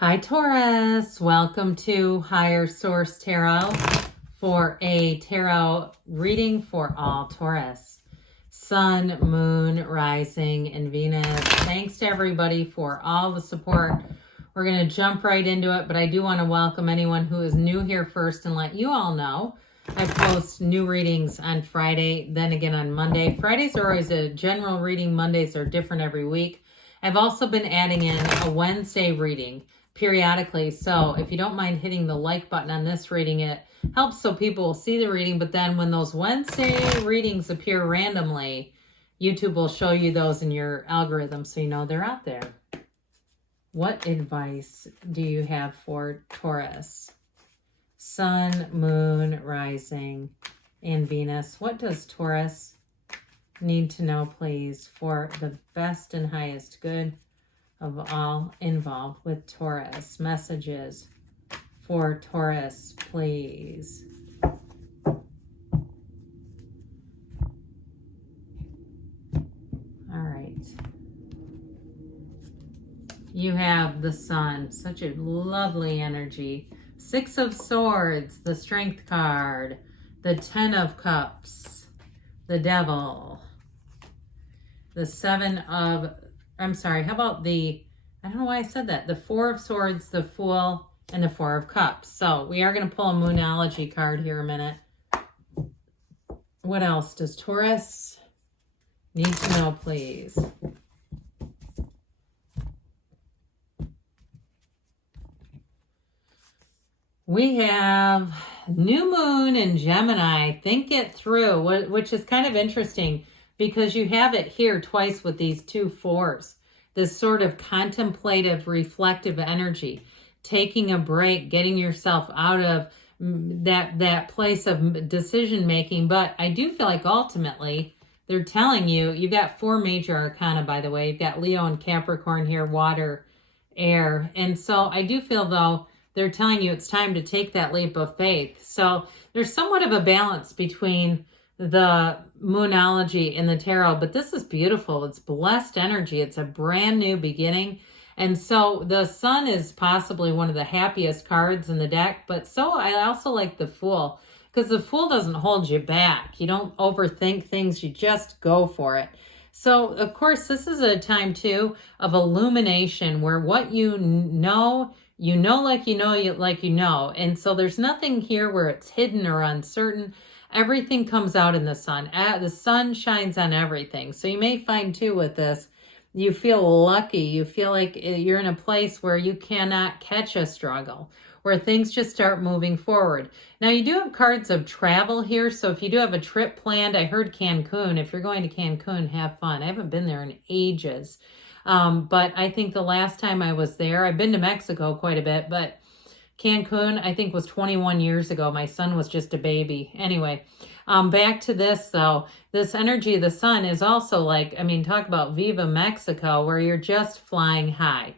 Hi Taurus, welcome to Higher Source Tarot for a tarot reading for all Taurus. Sun, Moon, Rising, and Venus. Thanks to everybody for all the support. We're going to jump right into it, but I do want to welcome anyone who is new here first and let you all know I post new readings on Friday, then again on Monday. Fridays are always a general reading. Mondays are different every week. I've also been adding in a Wednesday reading periodically. So if you don't mind hitting the like button on this reading, it helps so people will see the reading. But then when those Wednesday readings appear randomly, YouTube will show you those in your algorithm so you know they're out there. What advice do you have for Taurus? Sun, Moon, Rising, and Venus. What does Taurus need to know, please, for the best and highest good of all involved with Taurus? Messages for Taurus, please. All right. You have the Sun, such a lovely energy. Six of Swords, the Strength card, the Ten of Cups, the Devil, the how about I don't know why I said that, the Four of Swords, the Fool, and the Four of Cups. So we are going to pull a Moonology card here a minute. What else does Taurus need to know, please? We have new moon in Gemini. Think it through, which is kind of interesting because you have it here twice with these two fours. This sort of contemplative, reflective energy, taking a break, getting yourself out of that place of decision making. But I do feel like ultimately they're telling you, you've got four major arcana, by the way. You've got Leo and Capricorn here, water, air. And so I do feel, though, they're telling you it's time to take that leap of faith. So there's somewhat of a balance between the Moonology and the tarot, but this is beautiful. It's blessed energy. It's a brand new beginning. And so the Sun is possibly one of the happiest cards in the deck, but so I also like the Fool, because the Fool doesn't hold you back. You don't overthink things. You just go for it. So, of course, this is a time, too, of illumination where what you know like you know. And so there's nothing here where it's hidden or uncertain. Everything comes out in the sun. The sun shines on everything. So you may find, too, with this, you feel lucky. You feel like you're in a place where you cannot catch a struggle, where things just start moving forward. Now, you do have cards of travel here. So if you do have a trip planned, I heard Cancun. If you're going to Cancun, have fun. I haven't been there in ages. But I think the last time I was there, I've been to Mexico quite a bit, but Cancun, I think, was 21 years ago. My son was just a baby. Anyway, back to this, though. This energy of the sun is also like, talk about Viva Mexico, where you're just flying high.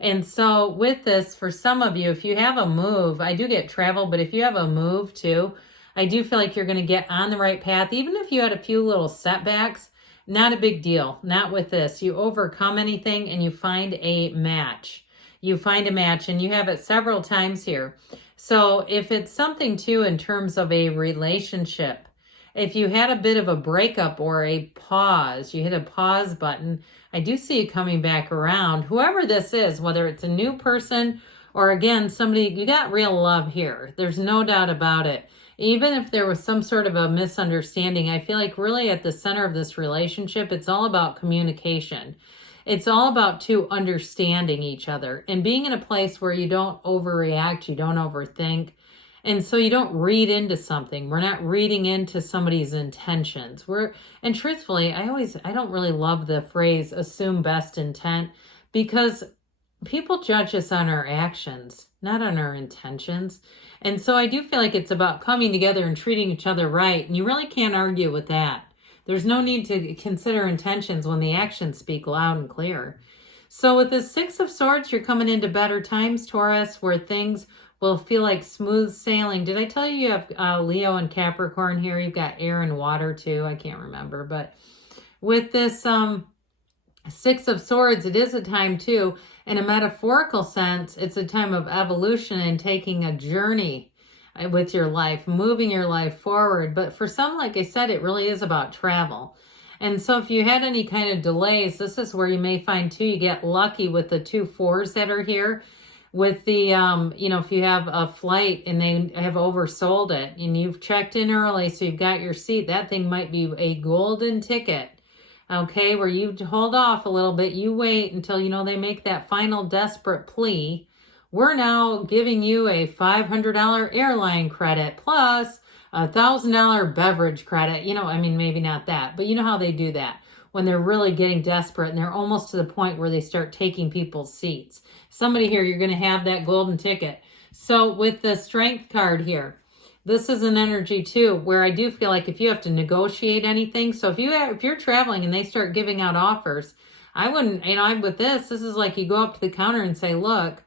And so with this, for some of you, if you have a move, I do get travel, but if you have a move too, I do feel like you're going to get on the right path. Even if you had a few little setbacks, not a big deal. Not with this. You overcome anything and you find a match. You find a match, and you have it several times here. So if it's something too in terms of a relationship, if you had a bit of a breakup or a pause, you hit a pause button, I do see you coming back around. Whoever this is, whether it's a new person or, again, somebody, you got real love here. There's no doubt about it. Even if there was some sort of a misunderstanding, I feel like really at the center of this relationship, it's all about communication. It's all about understanding each other and being in a place where you don't overreact, you don't overthink, and so you don't read into something. We're not reading into somebody's intentions. And truthfully, I don't really love the phrase assume best intent, because people judge us on our actions, not on our intentions. And so I do feel like it's about coming together and treating each other right, and you really can't argue with that. There's no need to consider intentions when the actions speak loud and clear. So with the Six of Swords, you're coming into better times, Taurus, where things will feel like smooth sailing. Did I tell you have Leo and Capricorn here? You've got air and water too. I can't remember. But with this Six of Swords, it is a time too, in a metaphorical sense, it's a time of evolution and taking a journey with your life, moving your life forward. But for some, like I said, it really is about travel. And so if you had any kind of delays, this is where you may find too, you get lucky with the 2 4s that are here. With the, if you have a flight and they have oversold it and you've checked in early, so you've got your seat, that thing might be a golden ticket. Okay, where you hold off a little bit, you wait until, they make that final desperate plea. We're now giving you a $500 airline credit plus a $1,000 beverage credit. Maybe not that, but you know how they do that when they're really getting desperate and they're almost to the point where they start taking people's seats. Somebody here, you're going to have that golden ticket. So with the Strength card here, this is an energy too, where I do feel like if you have to negotiate anything, so if you're traveling and they start giving out offers, I wouldn't, with this is like you go up to the counter and say, look,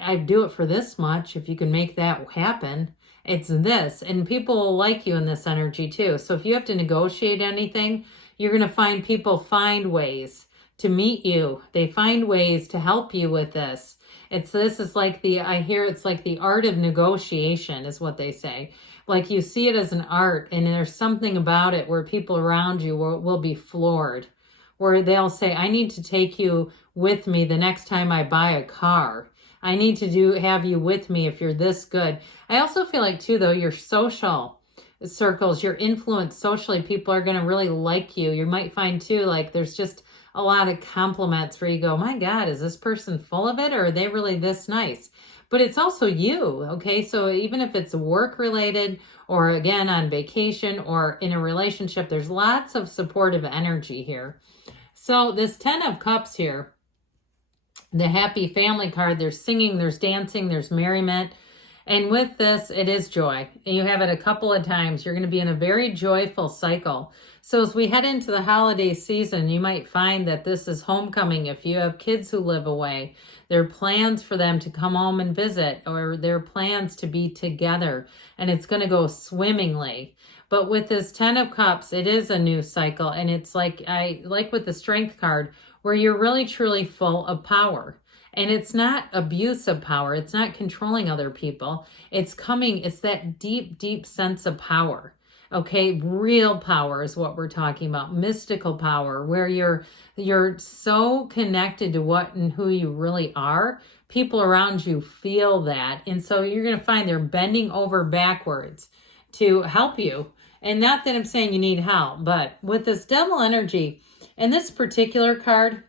I'd do it for this much if you can make that happen. It's this, and people will like you in this energy too. So if you have to negotiate anything, you're going to find people find ways to meet you. They find ways to help you with this. This is like it's like the art of negotiation is what they say. Like you see it as an art, and there's something about it where people around you will be floored, where they'll say, I need to take you with me the next time I buy a car. I need to have you with me if you're this good. I also feel like too, though, your social circles, your influence socially, people are going to really like you. You might find too, like there's just a lot of compliments where you go, my God, is this person full of it, or are they really this nice? But it's also you, okay? So even if it's work related, or again on vacation, or in a relationship, there's lots of supportive energy here. So this 10 of Cups here, the happy family card, there's singing, there's dancing, there's merriment. And with this, it is joy. And you have it a couple of times. You're going to be in a very joyful cycle. So as we head into the holiday season, you might find that this is homecoming. If you have kids who live away, there are plans for them to come home and visit, or there are plans to be together, and it's going to go swimmingly. But with this 10 of Cups, it is a new cycle. And it's like with the Strength card, where you're really truly full of power. And it's not abuse of power. It's not controlling other people. It's that deep, deep sense of power. Okay, real power is what we're talking about. Mystical power, where you're so connected to what and who you really are. People around you feel that. And so you're going to find they're bending over backwards to help you. And not that I'm saying you need help, but with this Devil energy, and this particular card,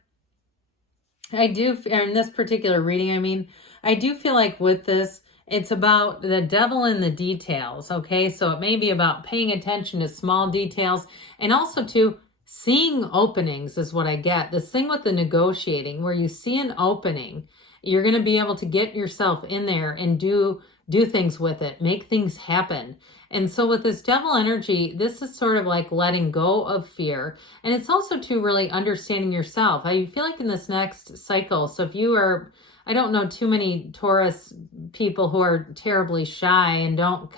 in this particular reading, I do feel like with this, it's about the devil in the details, okay? So it may be about paying attention to small details, and also to seeing openings is what I get. This thing with the negotiating, where you see an opening, you're going to be able to get yourself in there and do things with it, make things happen. And so with this devil energy, this is sort of like letting go of fear. And it's also to really understanding yourself. I feel like in this next cycle, so if you are, I don't know too many Taurus people who are terribly shy and don't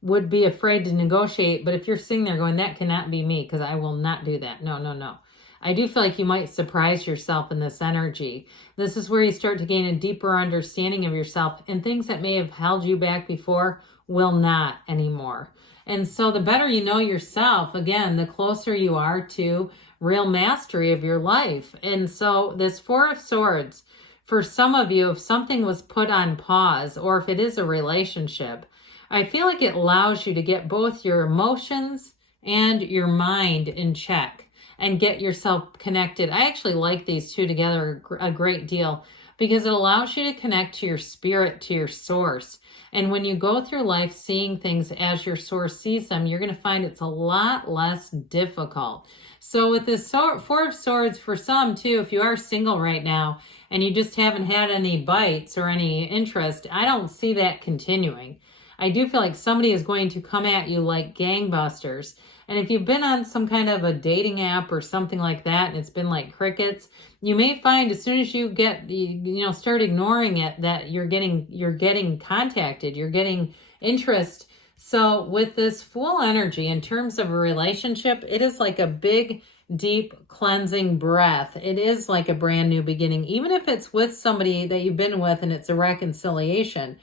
would be afraid to negotiate. But if you're sitting there going, that cannot be me, because I will not do that. No. I do feel like you might surprise yourself in this energy. This is where you start to gain a deeper understanding of yourself, and things that may have held you back before will not anymore. And so the better you know yourself, again, the closer you are to real mastery of your life. And so this 4 of Swords, for some of you, if something was put on pause, or if it is a relationship, I feel like it allows you to get both your emotions and your mind in check and get yourself connected. I actually like these two together a great deal, because it allows you to connect to your spirit, to your source. And when you go through life seeing things as your source sees them, you're going to find it's a lot less difficult. So with this 4 of Swords, for some too, if you are single right now and you just haven't had any bites or any interest, I don't see that continuing. I do feel like somebody is going to come at you like gangbusters. And if you've been on some kind of a dating app or something like that, and it's been like crickets, you may find as soon as you get, start ignoring it, that you're getting contacted, you're getting interest. So with this Fool energy, in terms of a relationship, it is like a big deep cleansing breath. It is like a brand new beginning, even if it's with somebody that you've been with and it's a reconciliation.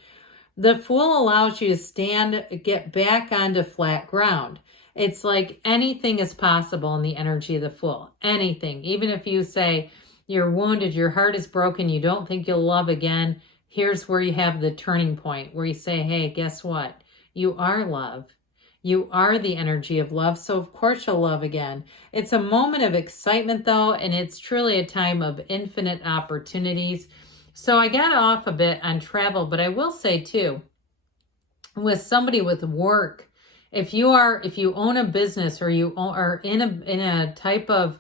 The Fool allows you to get back onto flat ground. It's like anything is possible in the energy of the Fool. Anything. Even if you say you're wounded, your heart is broken, you don't think you'll love again, here's where you have the turning point where you say, hey, guess what? You are love. You are the energy of love, so of course you'll love again. It's a moment of excitement, though, and it's truly a time of infinite opportunities. So I got off a bit on travel, but I will say, too, with somebody with work, if you own a business or you are in a type of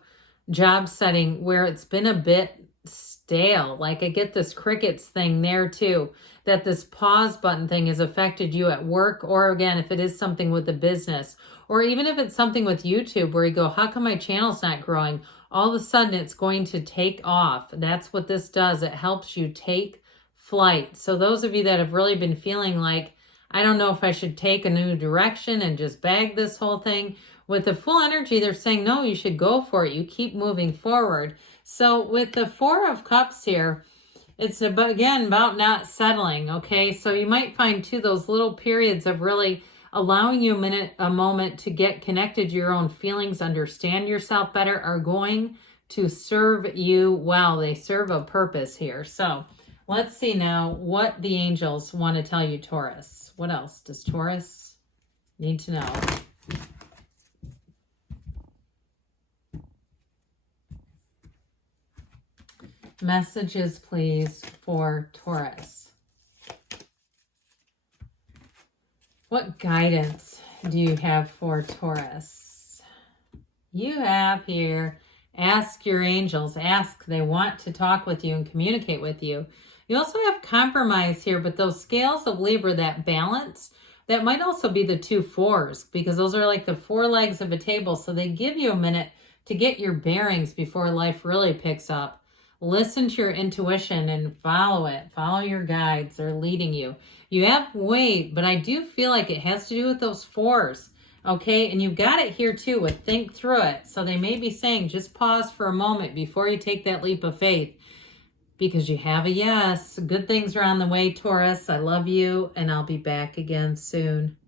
job setting where it's been a bit stale, like I get this crickets thing there too, that this pause button thing has affected you at work, or again, if it is something with a business, or even if it's something with YouTube where you go, how come my channel's not growing? All of a sudden it's going to take off. That's what this does. It helps you take flight. So those of you that have really been feeling like, I don't know if I should take a new direction and just bag this whole thing, with the Full energy, they're saying, no, you should go for it. You keep moving forward. So with the Four of Cups here, it's about not settling, okay? So you might find, too, those little periods of really allowing you a moment to get connected to your own feelings, understand yourself better, are going to serve you well. They serve a purpose here. So let's see now what the angels want to tell you, Taurus. What else does Taurus need to know? Messages, please, for Taurus. What guidance do you have for Taurus? You have here, ask your angels. Ask. They want to talk with you and communicate with you. You also have compromise here, but those scales of Libra, that balance, that might also be the 2 fours, because those are like the 4 legs of a table. So they give you a minute to get your bearings before life really picks up. Listen to your intuition and follow it. Follow your guides. They're leading you. You have weight, but I do feel like it has to do with those 4s. Okay, and you've got it here too with think through it. So they may be saying just pause for a moment before you take that leap of faith, because you have a yes. Good things are on the way, Taurus. I love you, and I'll be back again soon.